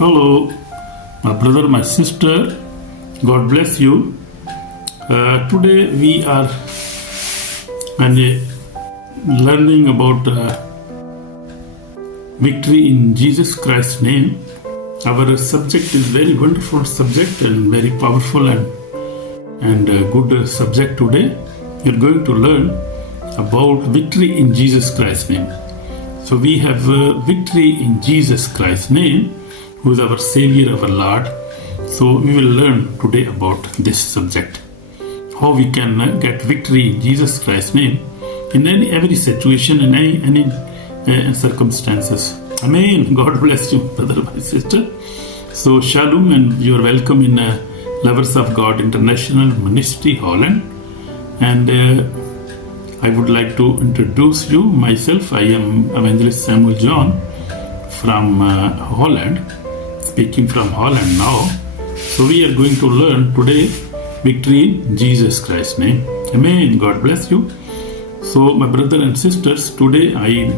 Hello, my brother, my sister. God bless you. Today we are learning about victory in Jesus Christ's name. Our subject is very wonderful subject and very powerful and good subject today. We are going to learn about victory in Jesus Christ's name. So we have victory in Jesus Christ's name, who is our Savior, our Lord. So we will learn today about this subject. How we can get victory in Jesus Christ's name in every situation, in any circumstances. Amen. God bless you, brother, my sister. So shalom, and you are welcome in Lovers of God International Ministry, Holland. And I would like to introduce you myself. I am Evangelist Samuel John from Holland, speaking from Holland now. So we are going to learn today victory in Jesus Christ's name. Amen. God bless you. So my brothers and sisters, today I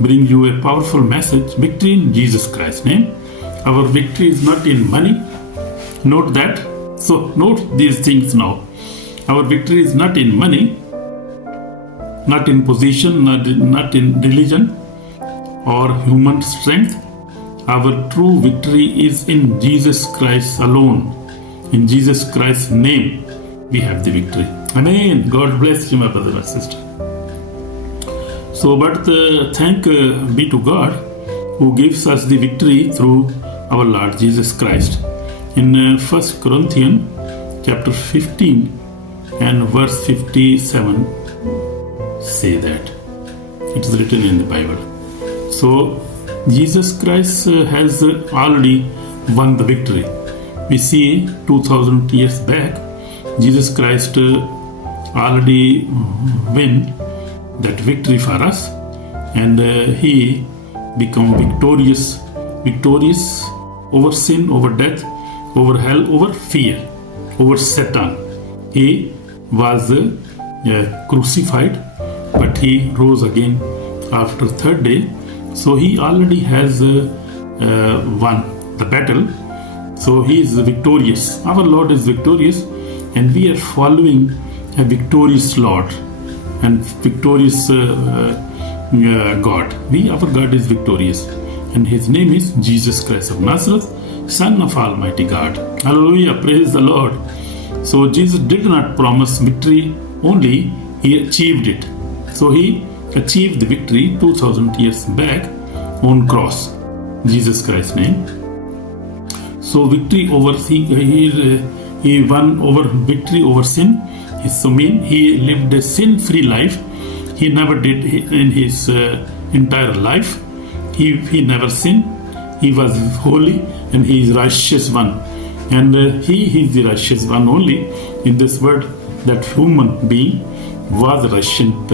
bring you a powerful message, victory in Jesus Christ's name. Our victory is not in money. Note that. So note these things now. Our victory is not in money, not in position, not in religion or human strength. Our true victory is in Jesus Christ alone. In Jesus Christ's name, we have the victory. Amen. God bless you, my brother and sister. So, but thank be to God who gives us the victory through our Lord Jesus Christ. In 1 Corinthians chapter 15 and verse 57 say that. It is written in the Bible. So, Jesus Christ has already won the victory. We see 2000 years back, Jesus Christ already win that victory for us, and he become victorious over sin, over death, over hell, over fear, over Satan. He was crucified, but he rose again after third day. So he already has won the battle. So he is victorious. Our Lord is victorious, and we are following a victorious Lord and victorious God. Our God is victorious, and his name is Jesus Christ of Nazareth, Son of Almighty God. Hallelujah. Praise the Lord. So Jesus did not promise victory only, he achieved it. So he achieved the victory 2000 years back on cross, Jesus Christ's name. So victory over he won over victory over sin. So mean he lived a sin-free life. He never did in his entire life. He never sinned. He was holy, and he is righteous one. And he is the righteous one only in this world. That human being was the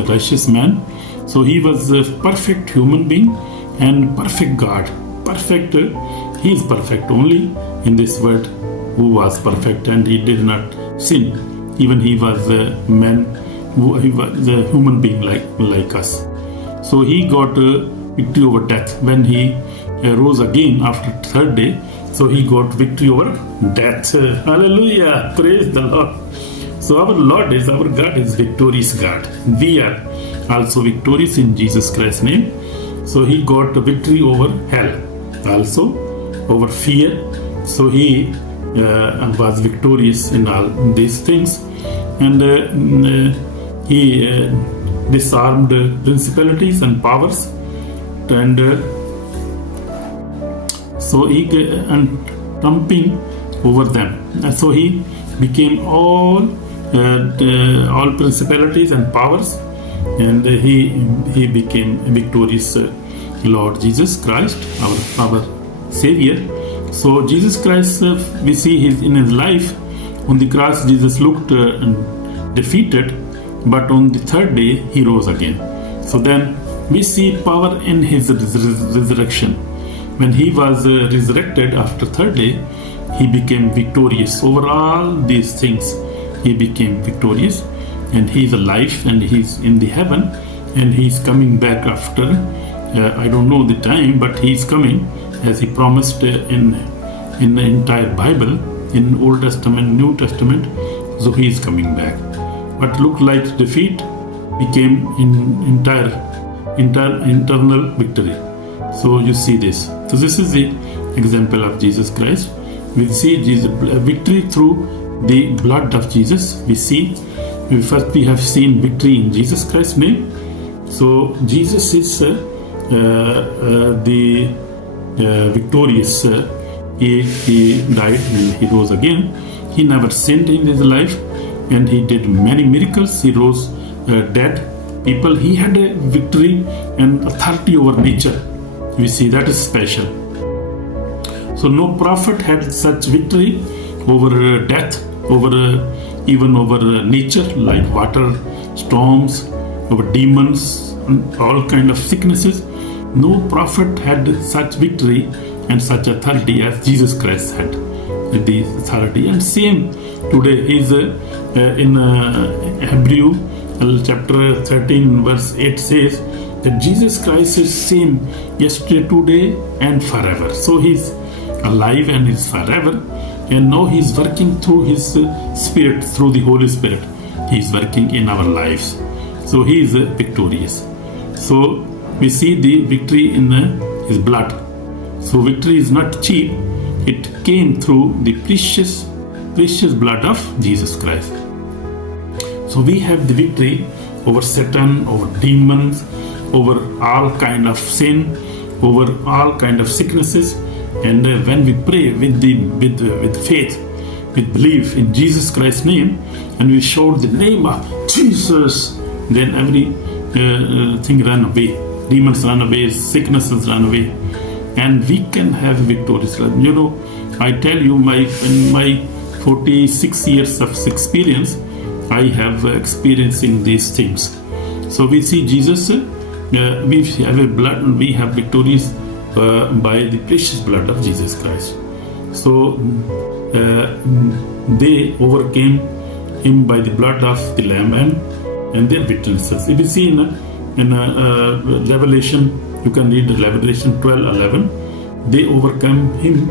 righteous man. So he was a perfect human being and perfect God. Perfect, he is perfect only in this world, who was perfect, and he did not sin. Even he was a man, he was a human being like us. So he got victory over death when he rose again after third day. So he got victory over death. Hallelujah. Praise the Lord. So our God is victorious God. We are also victorious in Jesus Christ's name. So he got victory over hell, also over fear. So he was victorious in all these things, and he disarmed principalities and powers, and so he trumping over them. And so he became all principalities and powers, and he became a victorious Lord Jesus Christ, our Savior. So Jesus Christ, we see in his life on the cross, Jesus looked defeated, but on the third day he rose again. So then we see power in his resurrection. When he was resurrected after third day, he became victorious over all these things. He became victorious, and he is alive, and he's in the heaven, and he's coming back after I don't know the time, but he's coming, as He promised in the entire Bible, in Old Testament, New Testament. So He is coming back. What looked like defeat became internal victory. So you see this. So this is the example of Jesus Christ. We see Jesus victory through the blood of Jesus. First we have seen victory in Jesus Christ's name. So Jesus is the victorious. He died and He rose again. He never sinned in His life, and He did many miracles. He rose dead people. He had a victory and authority over nature. We see that is special. So no prophet had such victory over death, even over nature, like water, storms, over demons, and all kind of sicknesses. No prophet had such victory and such authority as Jesus Christ had. The authority, and same today is in Hebrew chapter 13 verse 8 says that Jesus Christ is same yesterday, today, and forever. So He's alive and is forever, and now He's working through His Spirit, through the Holy Spirit. He's working in our lives. So He is victorious. So we see the victory in His blood. So victory is not cheap. It came through the precious blood of Jesus Christ. So we have the victory over Satan, over demons, over all kind of sin, over all kind of sicknesses. And when we pray with faith, with belief in Jesus Christ's name, and we shout the name of Jesus, then every thing run away. Demons run away, sicknesses run away, and we can have victorious life. You know, I tell you, in my 46 years of experience, I have experiencing these things. So we see Jesus, we have victorious by the precious blood of Jesus Christ. So they overcame Him by the blood of the Lamb and their witnesses. If you see in Revelation, you can read Revelation 12:11. They overcome Him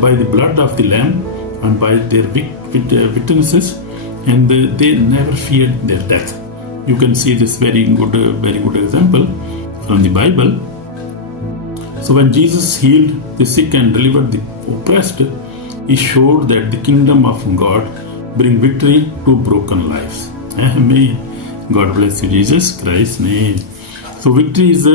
by the blood of the Lamb and by their witnesses, and they never feared their death. You can see this very good example from the Bible. So when Jesus healed the sick and delivered the oppressed, He showed that the kingdom of God bring victory to broken lives. Amen. God bless you, Jesus Christ's name. So victory is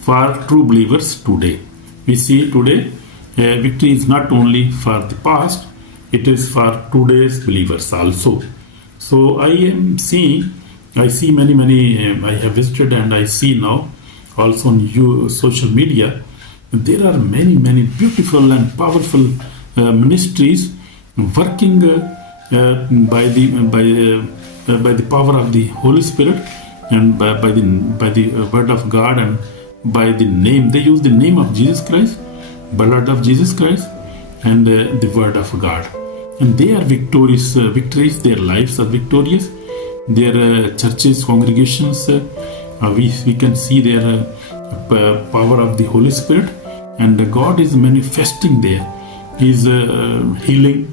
for true believers today. We see today victory is not only for the past, it is for today's believers also. So I see many, I have visited and I see now also on social media, there are many beautiful and powerful ministries working by the power of the Holy Spirit and by the word of God and by the name. They use the name of Jesus Christ, blood of Jesus Christ, and the word of God. And they are victorious. Their lives are victorious. Their churches, congregations, we can see their power of the Holy Spirit, and God is manifesting there. He is healing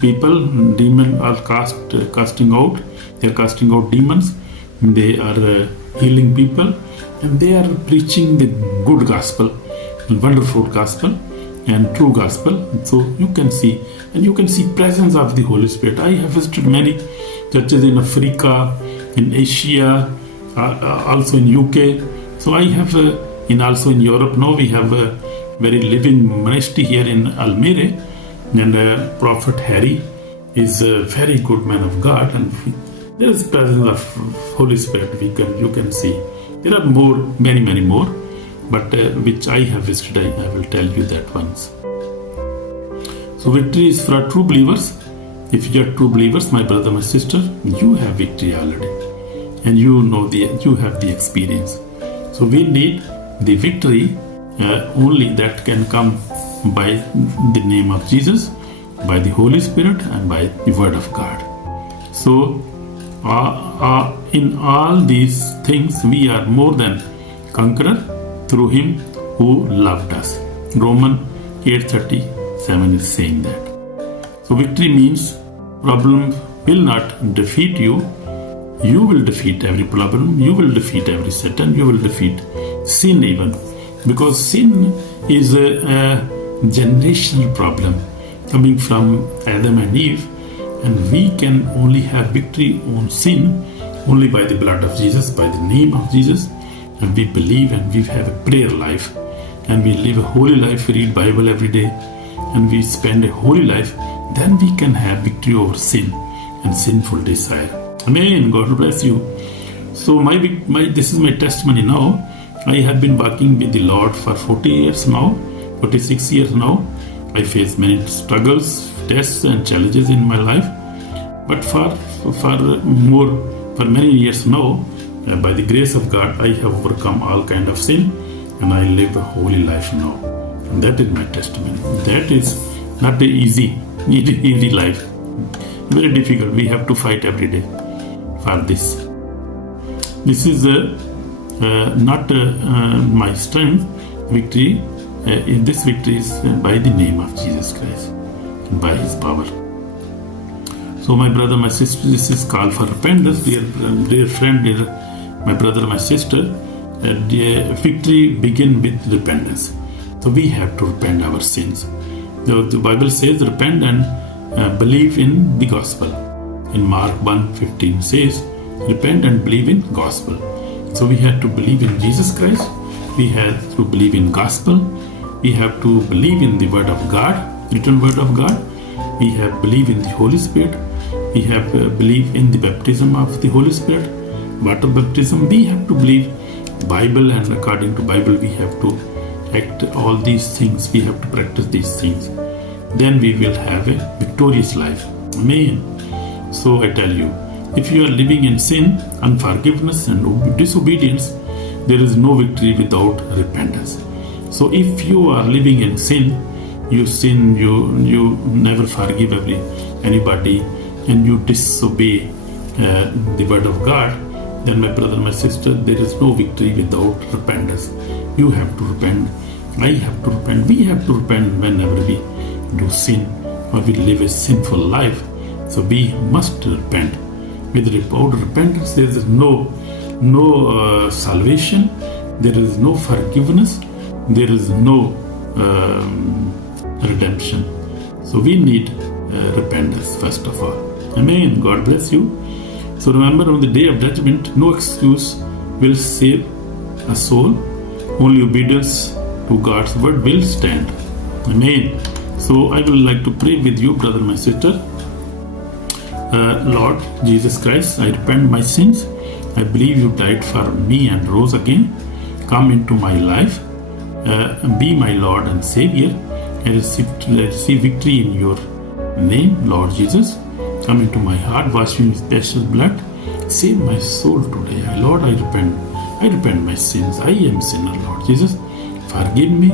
people. Demons are casting out. They are casting out demons. They are healing people, and they are preaching the good gospel, wonderful gospel, and true gospel. So you can see, and you can see presence of the Holy Spirit. I have visited many churches in Africa, in Asia, also in UK. So I have also in Europe now. We have a very living ministry here in Almere, and Prophet Harry is a very good man of God, and there is presence of Holy Spirit. You can see there are many more, but which I have visited. I will tell you that once. So victory is for true believers. If you are true believers, my brother, my sister, you have victory already, and you have the experience. So we need the victory only that can come by the name of Jesus, by the Holy Spirit, and by the Word of God. So in all these things, we are more than conqueror through Him who loved us. Romans 8:37 is saying that. So victory means problem will not defeat you. You will defeat every problem. You will defeat every Satan. You will defeat sin even. Because sin is a generational problem coming from Adam and Eve. And we can only have victory on sin only by the blood of Jesus, by the name of Jesus. And we believe and we have a prayer life. And we live a holy life. We read Bible every day. And we spend a holy life. Then we can have victory over sin and sinful desire. Amen. God bless you. So this is my testimony now. I have been walking with the Lord for 40 years now, 46 years now. I face many struggles, tests and challenges in my life. But for many years now, by the grace of God, I have overcome all kind of sin and I live a holy life now. And that is my testimony. That is not the easy life. Very difficult. We have to fight every day for this. This is not my strength. Victory. This victory is by the name of Jesus Christ and by His power. So my brother, my sister, this is call for repentance. Dear friend, my brother, my sister, victory begin with repentance. So we have to repent our sins. The Bible says repent and believe in the gospel. In Mark 1:15 says repent and believe in gospel. So we have to believe in Jesus Christ. We have to believe in gospel. We have to believe in the word of God, written word of God. We have believe in the Holy Spirit. We have believe in the baptism of the Holy Spirit, water baptism. We have to believe Bible, and according to Bible we have to act all these things. We have to practice these things. Then we will have a victorious life. Amen. So I tell you, if you are living in sin, unforgiveness and disobedience, there is no victory without repentance. So if you are living in sin, you sin, you never forgive anybody, and you disobey the word of God, then my brother, my sister, there is no victory without repentance. You have to repent. I have to repent. We have to repent whenever we do sin or we live a sinful life. So we must repent. Without repentance, there is no salvation. There is no forgiveness. There is no redemption. So we need repentance first of all. Amen. God bless you. So remember, on the day of judgment, no excuse will save a soul. Only obedience to God's word will stand. Amen. So I would like to pray with you, brother, my sister. Lord Jesus Christ, I repent my sins. I believe you died for me and rose again. Come into my life. Be my Lord and Savior. I receive victory in your name, Lord Jesus. Come into my heart, wash me with precious blood. Save my soul today. Lord, I repent. I repent my sins. I am sinner, Lord Jesus. Forgive me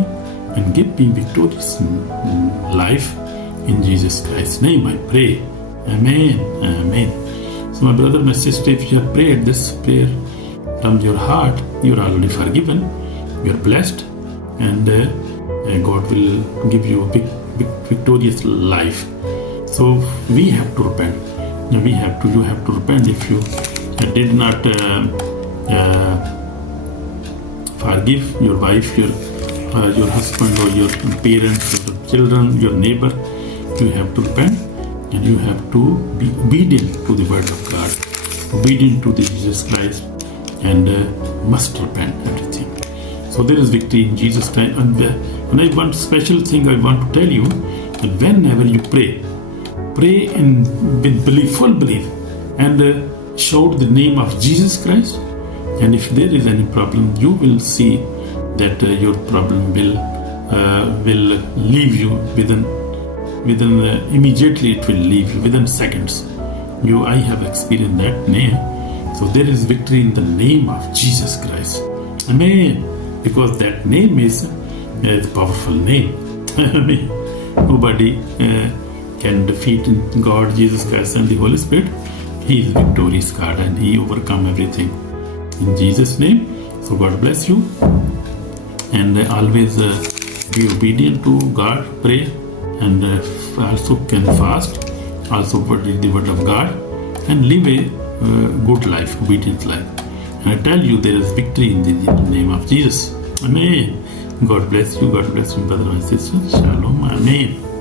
and give me victorious life. In Jesus Christ's name I pray. Amen. Amen. So my brother, my sister, if you have prayed this prayer from your heart, you are already forgiven. You are blessed. And God will give you a big victorious life. So we have to repent. You have to repent. If you did not forgive your wife, your husband, or your parents, your children, your neighbor, you have to repent, and you have to be obedient to the word of God, obedient to the Jesus Christ, and must repent everything. So there is victory in Jesus Christ. And one special thing I want to tell you, that whenever you pray with belief, full belief, and shout the name of Jesus Christ. And if there is any problem, you will see that your problem will leave you within immediately. It will leave you within seconds. I have experienced that name. So there is victory in the name of Jesus Christ. Amen. Because that name is a powerful name. Amen. Nobody can defeat God, Jesus Christ, and the Holy Spirit. He is victorious God, and He overcome everything. In Jesus' name. So God bless you, and always be obedient to God, pray, and also can fast, also put in the word of God, and live a good life, obedient life. And I tell you, there is victory in the name of Jesus. Amen. God bless you, brother and sister. Shalom. Amen.